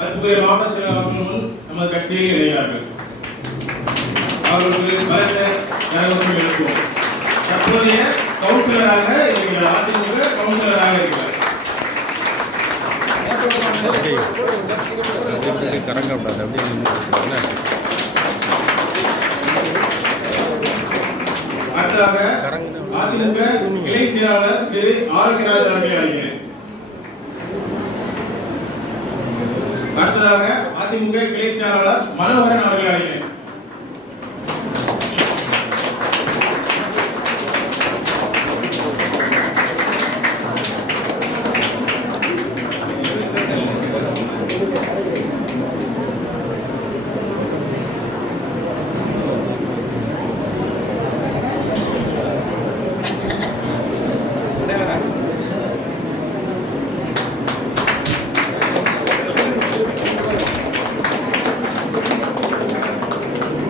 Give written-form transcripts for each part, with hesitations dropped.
மதிப்புக்குரிய மாவட்ட செயலாளர்கள் முன் நமது கட்சியில் இணைகிறார்கள். அவர்களுக்கு பலத்த வரவேற்பு எழுப்புவோம். தற்போதைய கவுன்சிலராக இருக்கிறார், அதிமுக கவுன்சிலராக இருக்கிறார். அடுத்ததாக அதிமுக கிளை செயலாளர் திரு ஆரோக்கியராஜ் அவர்களை அழைக்கிறேன். அடுத்ததாக அதிமுக கிளை செயலாளர் மனோகரன் அவர்களை அழைக்கிறேன்.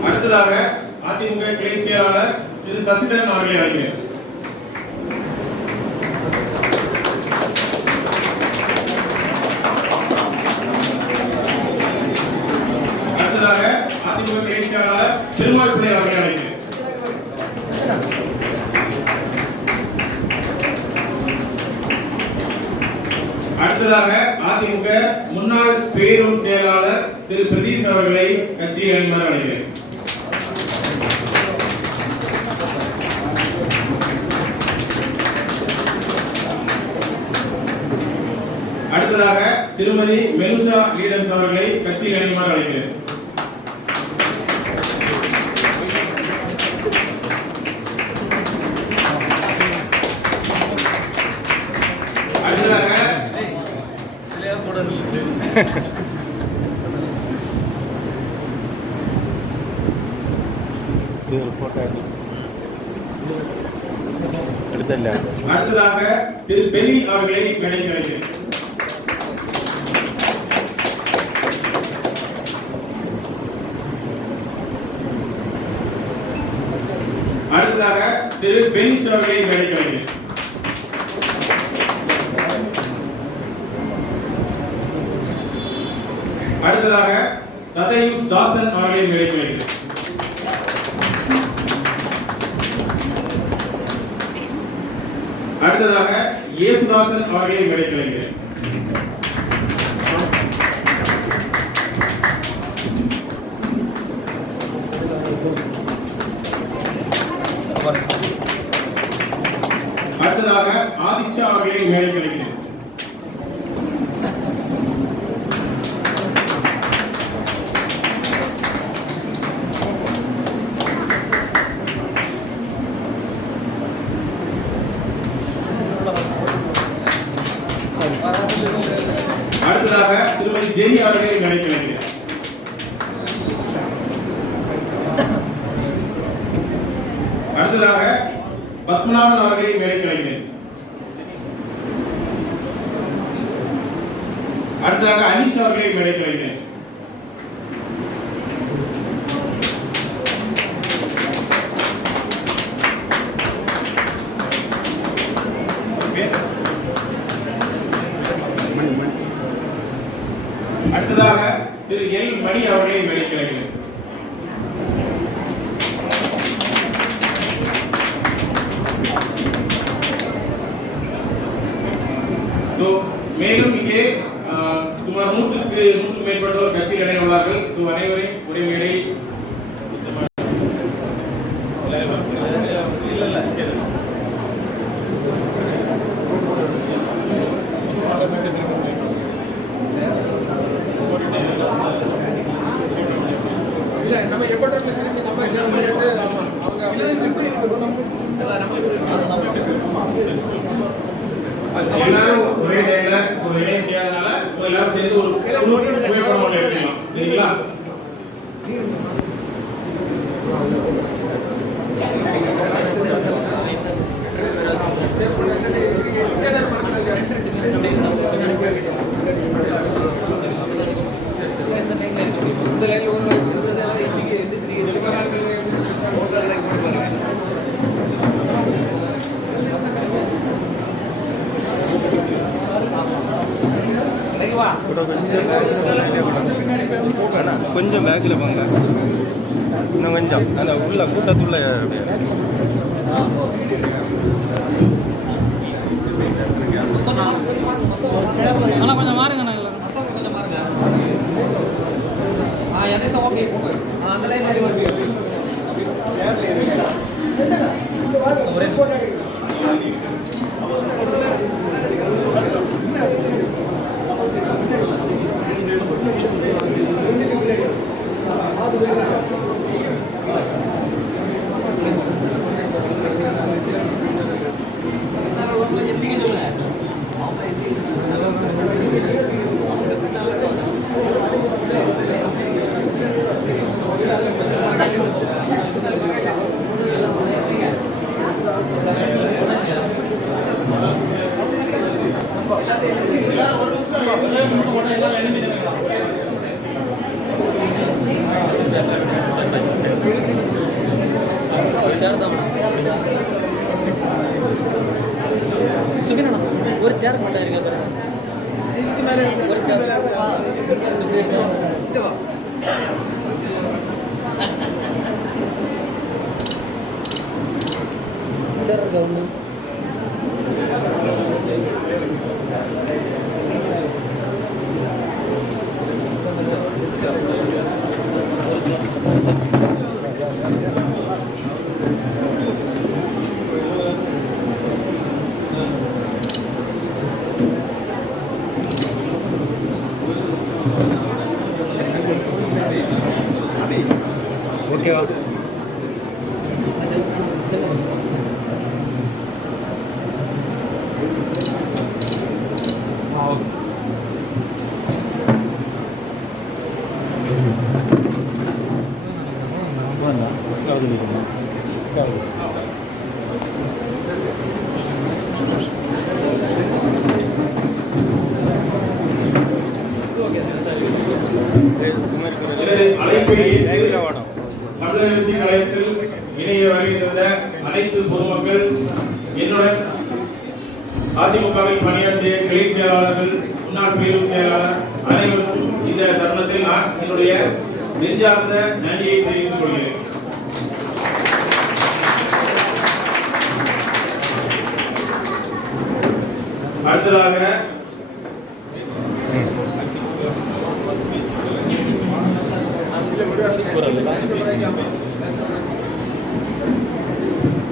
அடுத்ததாக அதிமுக கிளை செயலாளர் திரு சசிதரன் அவர்களை அழைக்கிறேன். அடுத்ததாக அதிமுக கிளை செயலாளர் திருமால் பிள்ளை அவர்களை அழைக்கிறேன். அடுத்ததாக அதிமுக முன்னாள் பேரூர் செயலாளர் திரு பிரதீஷ் அவர்களை கட்சியை அணிமாறு அழைக்கிறேன். அடுத்ததாக திருமதி மெலுசா லீடன்ஸ் அவர்களை கட்சியில் இணையுமாறு அழைக்கிறேன். அடுத்ததாக அடுத்ததாக திரு பெனி அவர்களை மேடைக்கு அழைக்கிறேன். அடுத்ததாக திரு பெனிஷ் அவர்களை மேடைக்கு அழைக்கிறேன். அடுத்ததாக ததயுஸ் தாசன் அவர்களை மேடைக்கு அழைக்கிறேன். அடுத்ததாக இயேசுதாசன் அவர்களை மேடைக்கு அழைக்கிறேன். அடுத்ததாக ஆதிஷா அவர்களை மேடைக்கு அழைக்கிறேன். அடுத்ததாக திருமதி ஜெனி அவர்களை மேடைக்கு அழைக்கிறேன். அடுத்ததாக பத்மநாபன் அவர்களை மேடைக்கு அழைக்கிறேன். அடுத்ததாக அனிஷ் அவர்களை மேடைக்கு அழைக்கிறேன். அடுத்ததாக திரு எல் மணி அவர்களை மேடைக்கு அழைக்கிறேன். மேலும் இங்கே சுமார் 100க்கு மேற்பட்டோர் கட்சியில் இணைய உள்ளார்கள். அனைவரையும் ஒரே மேடை நம்ம எப்ப திரும்பி நம்ம எல்லாரும் ஒரே டைம்ல ஒரே முடியாதனால எல்லாரும் சேர்ந்து ஒரு புகைப்படம் ஒன்று எடுக்கலாம். சரிங்களா? Foto கொஞ்சம் பேக்கில் போங்க, இன்னும் கொஞ்சம் அந்த உள்ள கூட்டத்துள்ள ஆனால் கொஞ்சம் மாறுங்கண்ணா, இல்லை கொஞ்சம் மாறுங்க. ஓகே அந்த லைன் ஒரு சேர் மட்டும் இருக்க ஒரு சேர் சேர் இருக்கா ஒன்று ஓகேவா? தமிழக வெற்றி கழகத்தில் இணைய வருகின்ற அனைத்து பொதுமக்கள், என்னுடன் அதிமுகவில் பணியாற்றிய கிளை செயலாளர்கள், முன்னாள் பேரூர் செயலாளர் அனைவருக்கும் இந்த தருணத்தில் நான் என்னுடைய நெஞ்சார்ந்த நன்றியை தெரிவித்துக் கொள்கிறேன்.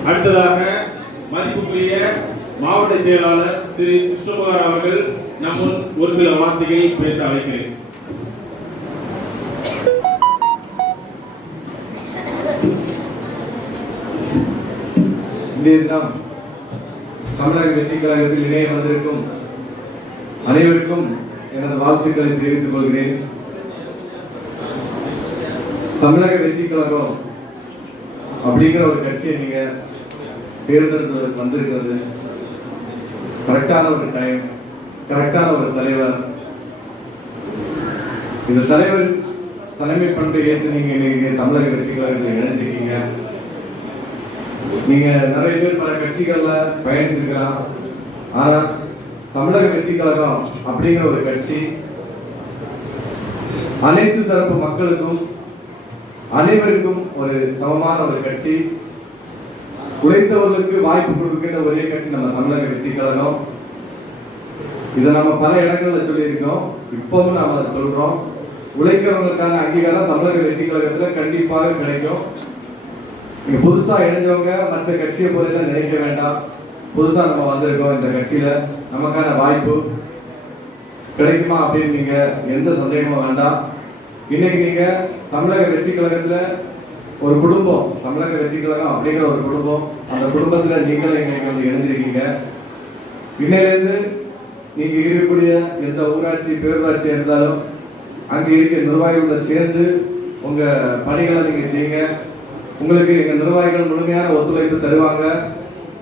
அடுத்ததாக மதிப்புக்குரிய மாவட்ட செயலாளர் திரு கிருஷ்ணகுமார் அவர்கள் நம்முன் ஒரு சில வார்த்தைகளை பேச அழைக்கிறேன். தமிழக வெற்றி கழகத்தில் இணைய வந்திருக்கும் அனைவருக்கும் எனது வாழ்த்துக்களை தெரிவித்துக் கொள்கிறேன். தமிழக வெற்றி கழகம் அப்படிங்கிற ஒரு கட்சியை நீங்க தேர்ந்தெடுத்து வந்திருக்கிறது கரெக்டான ஒரு டைம், கரெக்டான ஒரு தலைவர். இந்த தலைவர் தலைமை பண்பை ஏற்று நீங்க இன்னைக்கு தமிழக வெற்றி கழகத்தில் இணைஞ்சிருக்கீங்க. நீங்க நிறைய பேர் பல கட்சிகள்ல பயணித்திருக்கலாம், ஆனா தமிழக வெற்றி கழகம் அப்படிங்கிற ஒரு கட்சி அனைத்து தரப்பு மக்களுக்கும் அனைவருக்கும் ஒரு சமமான ஒரு கட்சி. உழைத்தவர்களுக்கு வாய்ப்பு கொடுக்கின்ற ஒரே கட்சி நம்ம தமிழக வெற்றி கழகம். இதை நம்ம பல இடங்கள்ல சொல்லியிருக்கோம், இப்பவும் நாம அதை சொல்றோம். உழைக்கிறவங்களுக்கான அங்கீகாரம் தமிழக வெற்றி கழகத்துல கண்டிப்பாக கிடைக்கும். நீங்க புதுசா இணைஞ்சவங்க மற்ற கட்சியை போல நினைக்க வேண்டாம். புதுசா நம்ம வந்திருக்கோம், இந்த கட்சியில நமக்கான வாய்ப்பு கிடைக்குமா அப்படின்னு நீங்க எந்த சந்தேகமும் வேண்டாம். இன்னைக்கு நீங்க தமிழக வெற்றி கழகத்துல ஒரு குடும்பம், தமிழக வெற்றி கழகம் அப்படிங்கிற ஒரு குடும்பம், அந்த குடும்பத்துல நீங்களும் இன்னைக்கு வந்து இணைஞ்சிருக்கீங்க. இன்னையிலிருந்து நீங்க இருக்கக்கூடிய எந்த ஊராட்சி பேரூராட்சி இருந்தாலும் அங்க இருக்க நிர்வாகிகளோட சேர்ந்து உங்க பணிகளை நீங்க செய்யுங்க. உங்களுக்கு எங்க நிர்வாகிகள் முழுமையான ஒத்துழைப்பு தருவாங்க.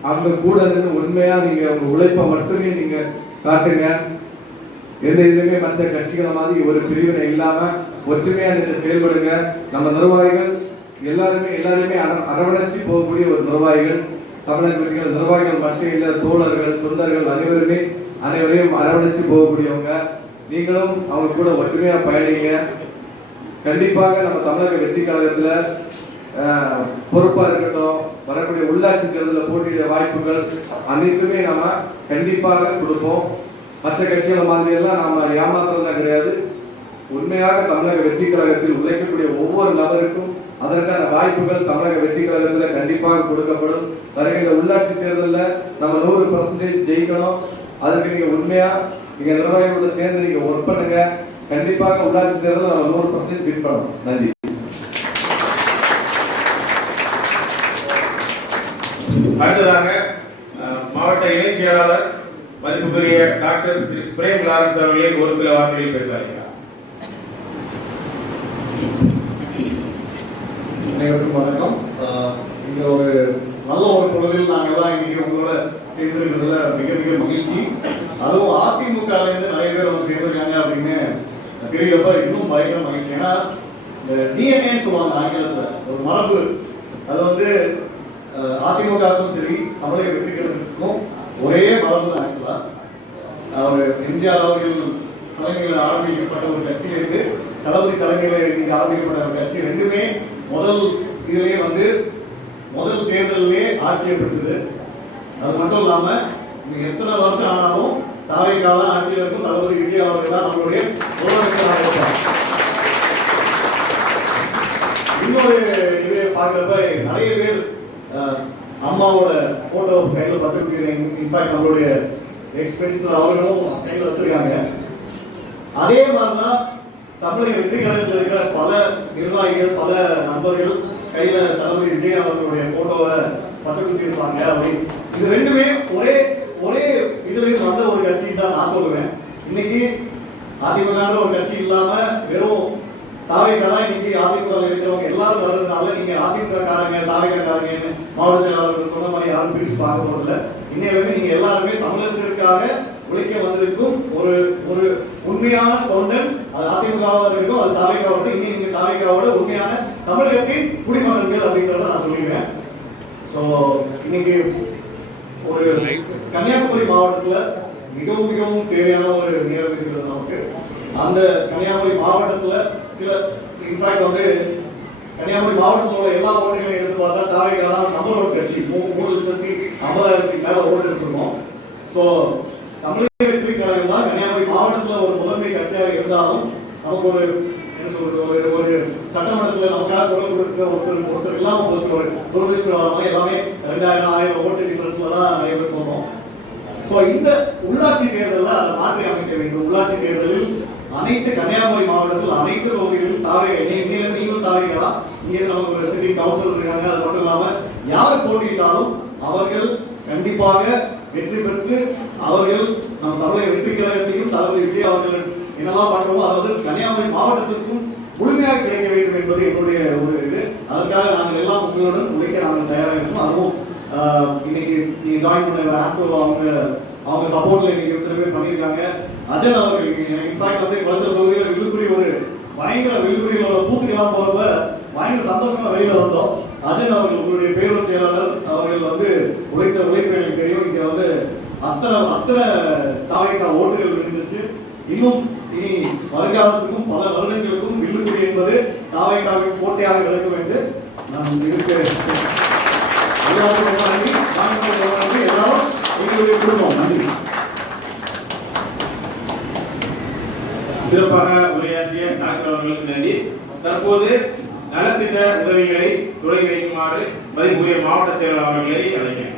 அவங்க கூட இருந்து உண்மையா நீங்க உங்க உழைப்பை மட்டுமே நீங்க காட்டுங்க. எந்த இதுலையுமே மற்ற கட்சிகளை மாதிரி ஒரு பிரிவினை இல்லாம ஒற்றுமையா நீங்க செயல்படுங்க. நம்ம நிர்வாகிகள் எல்லாருமே அரவணைச்சு போகக்கூடிய ஒரு நிர்வாகிகள். தமிழக நிர்வாகிகள் மட்டும் இல்ல, தோழர்கள் தொண்டர்கள் அனைவரையும் அரவணைச்சு போகக்கூடியவங்க. நீங்களும் அவங்க கூட ஒற்றுமையா பயணிங்க. கண்டிப்பாக நம்ம தமிழக வெற்றி கழகத்துல பொறுப்பா இருக்கட்டும், வரக்கூடிய உள்ளாட்சி தேர்தலில் போட்டியிட வாய்ப்புகள் அனைத்துமே நாம கண்டிப்பாக கொடுப்போம். மற்ற கட்சிகள் மாதிரி எல்லாம் நாம ஏமாத்துறதுலாம் கிடையாது. உண்மையாக தமிழக வெற்றி கழகத்தில் உழைக்கக்கூடிய ஒவ்வொரு நபருக்கும் அதற்கான வாய்ப்புகள் தமிழக வெற்றி கழகத்தில் கண்டிப்பாக கொடுக்கப்படும். வருகிற உள்ளாட்சி தேர்தலில் நம்ம 100% ஜெயிக்கணும். அதுக்கு நீங்க உண்மையா நீங்க நிர்வாகிகளோட சேர்ந்து நீங்க ஒர்க் பண்ணுங்க. கண்டிப்பாக உள்ளாட்சி தேர்தலில் நம்ம 100% வின் பண்ணணும். நன்றி. அடுத்ததாக மாவட்ட இணைச் செயலாளர் மதிப்புக்குரிய டாக்டர் பிரேம் லாரன்ஸ் அவர்களை ஒரு சில வார்த்தைகளில் பேசுவார்கள். அனைவருக்கும் வணக்கம். இந்த ஒரு நல்ல ஒரு பொழுதில் நாங்கள் எல்லாம் இன்னைக்கு உங்களோட சேர்ந்திருக்கிறதுல மிக மிக மகிழ்ச்சி. அதுவும் அதிமுகலேருந்து நிறைய பேர் வந்து சேர்ந்திருக்காங்க அப்படின்னு தெரியப்ப இன்னும் பயங்கர மகிழ்ச்சி. ஏன்னா இந்த டிஎன்ஏன்னு சொல்லுவாங்க ஆங்கிலத்தில், ஒரு மரபு. அது வந்து அதிமுகவுக்கும் சரி தமிழக வெற்றி கழகத்துக்கும் ஒரே மரபு தான். ஆக்சுவலா அவர் எம்ஜிஆர் அவர்கள் தலைமையில் ஆரம்பிக்கப்பட்ட ஒரு கட்சியிலிருந்து தளபதி தலைமையில் இன்னைக்கு ஆரம்பிக்கப்பட்ட ஒரு கட்சி ரெண்டுமே முதல் இதுலயே வந்து முதல் தேர்தலே ஆட்சியை பெற்றது. அது மட்டும் இல்லாம எத்தனை வருஷம் ஆனாலும் தாவேக்கால ஆட்சியில் இருக்கும் தளபதி விஜய் அவர்கள் தான் நம்மளுடைய முதலமைச்சராக இருப்பார். இன்னொரு இதை பார்க்கிறப்ப நிறைய பேர் அம்மாவோட போட்டோ கையில் வச்சிருக்கீங்க. இன்ஃபேக்ட் நம்மளுடைய எக்ஸ்பென்சர் அவர்களும் கையில் வச்சிருக்காங்க. அதே மாதிரிதான் தமிழக வெற்றி கழகத்தில் இருக்கிற பல நிர்வாகிகள் பல நண்பர்கள் கையில தளபதி விஜய் அவர்களுடைய போட்டோவை பச்சைக்குத்தி இருப்பாங்க. அப்படி இது ரெண்டுமே ஒரே ஒரே இதுல வந்த ஒரு கட்சி தான் நான் சொல்லுவேன். இன்னைக்கு அதிமுக ஒரு கட்சி இல்லாம வெறும் தாவேக்கா தான் இன்னைக்கு அதிமுக இருக்கிறவங்க எல்லாரும் வர்றதுனால நீங்க அதிமுக காரங்க தாவேக்கா காரங்க மாவட்ட செயலாளர்கள் சொன்ன மாதிரி யாரும் பிரிச்சு பார்க்க போறதில்ல. இன்னையிலிருந்து நீங்க எல்லாருமே தமிழகத்திற்காக உழைக்க வந்திருக்கும் ஒரு ஒரு உண்மையான தொண்டன். அது அதிமுகவாக இருக்கும், அது தாவேக்காவோட. இன்னும் நீங்க தாவேக்காவோட உண்மையான தமிழகத்தின் குடிமகன்கள் அப்படின்றத நான் சொல்லிடுறேன். ஸோ இன்னைக்கு ஒரு கன்னியாகுமரி மாவட்டத்துல மிகவும் மிகவும் தேவையான ஒரு நேரம் இருக்கிறது நமக்கு. அந்த கன்னியாகுமரி மாவட்டத்துல சில இன்ஃபேக்ட் வந்து கன்னியாகுமரி மாவட்டத்தோட எல்லா ஓட்டுகளையும் எடுத்து பார்த்தா தாவேக்கா தான் நம்பர் ஒரு கட்சி. 3,50,000 மேல ஓட்டு எடுத்துருக்கோம். ஸோ தமிழக வெற்றி கழகம் தான் கன்னியாகுமரி மாவட்டத்தில் ஒரு முதன்மை கட்சியாக இருந்தாலும் நமக்கு ஒரு என்ன சொல்றது ஒரு சட்டமன்றத்தில் நமக்காக குரல் கொடுக்க ஒருத்தர் இல்லாம போச்சு. ஒரு துரதிருஷ்டவசமாக எல்லாமே 2,000 ஓட்டு டிஃபரன்ஸ்ல தான் நிறைய பேர் சொன்னோம். ஸோ இந்த உள்ளாட்சி தேர்தலில் அதை மாற்றி அமைக்க வேண்டும். உள்ளாட்சி தேர்தலில் அனைத்து கன்னியாகுமரி மாவட்டத்தில் அனைத்து தொகுதிகளில் நீங்களும் தாவேக்கலாம். இங்கே நமக்கு ஒரு சிட்டி கவுன்சில் இருக்காங்க. அது மட்டும் இல்லாம யார் போட்டியிட்டாலும் அவர்கள் கண்டிப்பாக வெற்றி பெற்று அவர்கள் நம்ம தமிழக வெற்றி கழகத்தையும் தளபதி விஜய் அவர்கள் என்னெல்லாம் பண்றோமோ அதாவது கன்னியாகுமரி மாவட்டத்திற்கும் முழுமையாக கிடைக்க வேண்டும் என்பது என்னுடைய ஒரு இது. அதற்காக நாங்கள் எல்லாம் உங்களுடன் உழைக்க நாங்கள் தயாராக இருக்கோம். அதுவும் இன்னைக்கு நீங்க ஜாயின் பண்ண ஆக்டோ அவங்க சப்போர்ட்ல இன்னைக்கு இத்தனை பேர் பண்ணியிருக்காங்க. அஜன் அவர்கள் இன்ஃபேக்ட் வந்து கல்ச்சர் தொகுதியில் விழுப்புரி ஒரு பயங்கர விழுப்புரிகளோட பூத்துக்கெல்லாம் போறப்ப பயங்கர சந்தோஷமா வெளியில வந்தோம். அஜன் அவர்கள் உங்களுடைய பேரூர் செயலாளர் அவர்கள் வந்து உழைத்த உழைப்பு எனக்கு தெரியும். இங்க வந்து அத்தனை தாவேக்கா ஓட்டுகள் விழுந்துச்சு. இன்னும் இனி வருங்காலத்துக்கும் பல வருடங்களுக்கும் வில்லுக்குடி என்பது தாவேக்காவின் கோட்டையாக விளக்க வேண்டும். நான் இதுக்கு எல்லாரும் எங்களுடைய குடும்பம் நன்றி. சிறப்பாக உரையாற்றிய டாக்டர் அவர்களுக்கு நன்றி. தற்போது நலத்திட்ட உதவிகளை தொடங்கி வைக்குமாறு மதிப்புரிய மாவட்ட செயலாளர்களை அழைக்கிறேன்.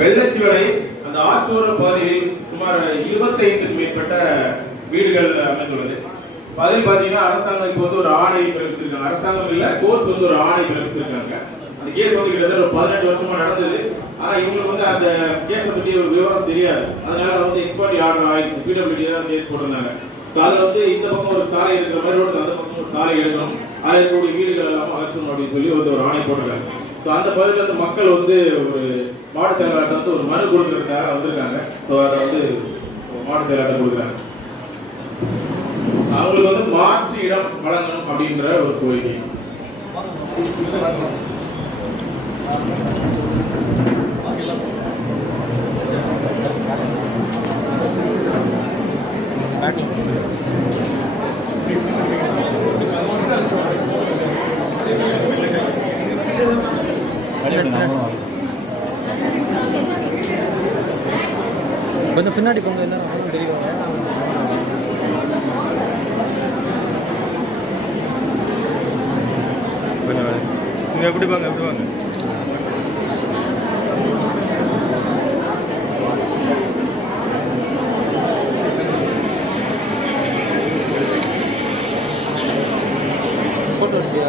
வெள்ளச்சிவலை அந்த ஆற்றோர பகுதியில் சுமார் 25க்கும் மேற்பட்ட வீடுகள் அமைந்துள்ளது. பதில் பார்த்தீங்கன்னா அரசாங்கம் இப்போ வந்து ஒரு ஆணை பிறப்பிச்சிருக்காங்க. அரசாங்கம் இல்லை, கோர்ட்ஸ் வந்து ஒரு ஆணை பிறப்பிச்சிருக்காங்க. அந்த கேஸ் வந்து கிட்டத்தட்ட ஒரு 18 வருஷமா நடந்தது. ஆனா இவங்களுக்கு வந்து அந்த கேஸை பற்றி ஒரு விவரம் தெரியாது. அதனால வந்து எக்ஸ்பர்ட் ஆர்டர் ஆயிடுச்சு. பிடபிள்யூடி தான் கேஸ் போட்டிருந்தாங்க. ஸோ அதில் வந்து இந்த பக்கம் ஒரு சாலை இருக்கிற மாதிரி ரோடு, அந்த பக்கம் ஒரு சாலை எடுக்கணும், அதில் இருக்கக்கூடிய வீடுகள் எல்லாம் அகற்றணும் அப்படின்னு சொல்லி வந்து ஒரு ஆணை போட்டிருக்காங்க. ஸோ அந்த பகுதியில் வந்து மக்கள் வந்து ஒரு மாவட்ட செயலாளர்கிட்ட வந்து ஒரு மனு கொடுக்கறதுக்காக வந்திருக்காங்க. ஸோ அதை வந்து மாவட்ட செயலாளர்கிட்ட கொடுக்குறாங்க. அவங்களுக்கு வந்து மாற்று இடம் வழங்கணும் அப்படின்ற ஒரு கோரிக்கை. கொஞ்சம் பின்னாடி போங்க, எல்லாரும் தெரியும். நீங்கள் எப்படி வாங்க, எப்படி வாங்க. ஃபோட்டோ எடுத்தியா?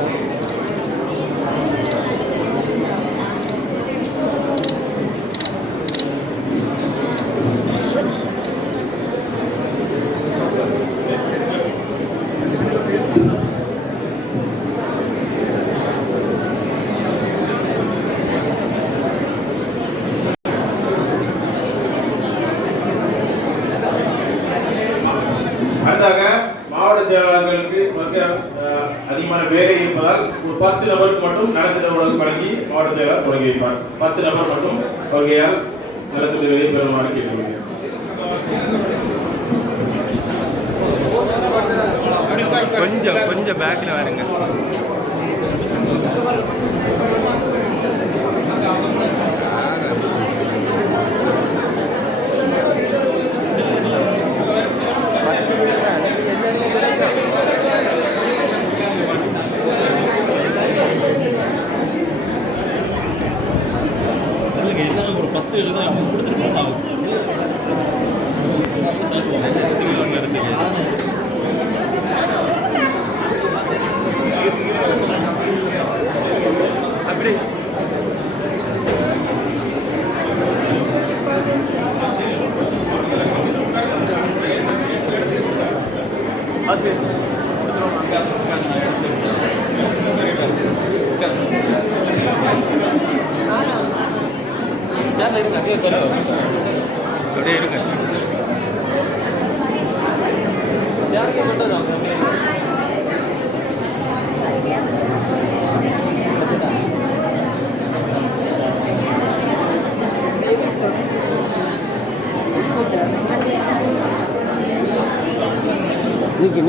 அடுத்தாக மாவட்ட செயலாளர்களுக்கு அதிகமான வேலை இருப்பதால் ஒரு 10 நபருக்கு மட்டும் நலத்திட்ட உடல் வழங்கி மாவட்ட செயலாளர் தொடங்கி வைப்பார். 10 நபர் மட்டும் வருகையால் நலத்திட்ட வேலையை பெறுமாறு கேட்டுக்கொள்கிறேன். கொஞ்சம் பேக்கில் வருங்க. ஒரு 10 எழுதான் அவங்க கொடுத்துருக்கோம். அப்படி அப்படியே இருங்க. நிக்கி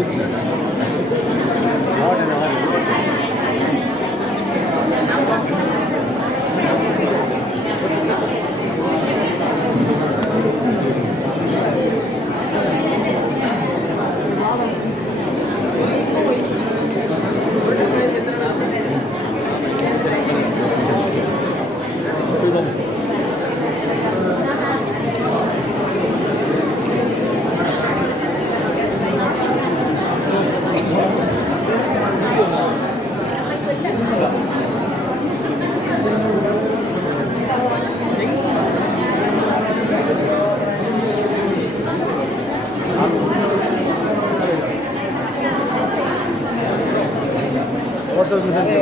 WhatsApp messenger.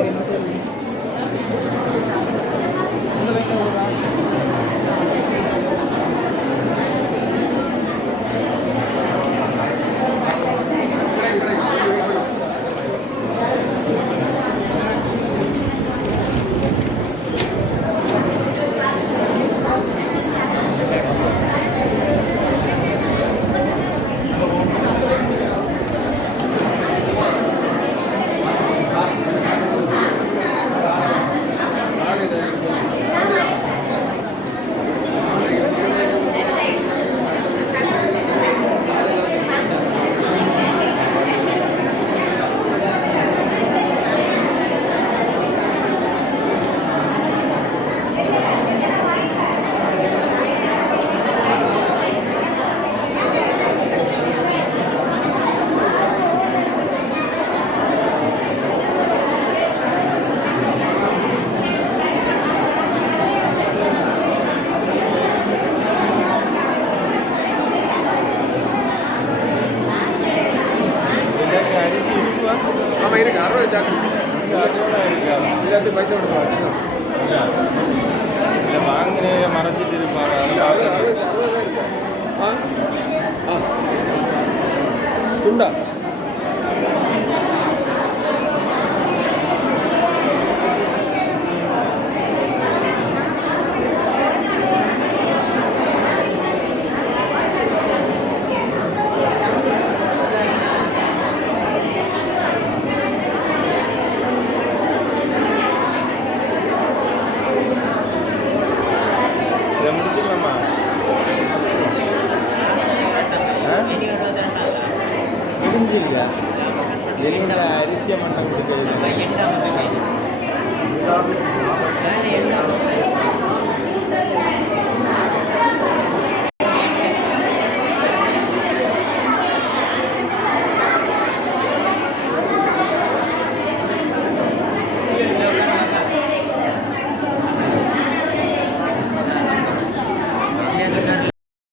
போட்டு பைசா கொடுப்பாங்க. இல்லை வாங்கினே மறைச்சிட்டு இருப்பாங்க. அதெல்லாம் இருக்கு. ஆ ஆ துண்டா இதை முடிச்சுக்கலாமா? முடிஞ்சிருக்கா? என்ன அரிசியை மண்ணை கொடுக்குறது?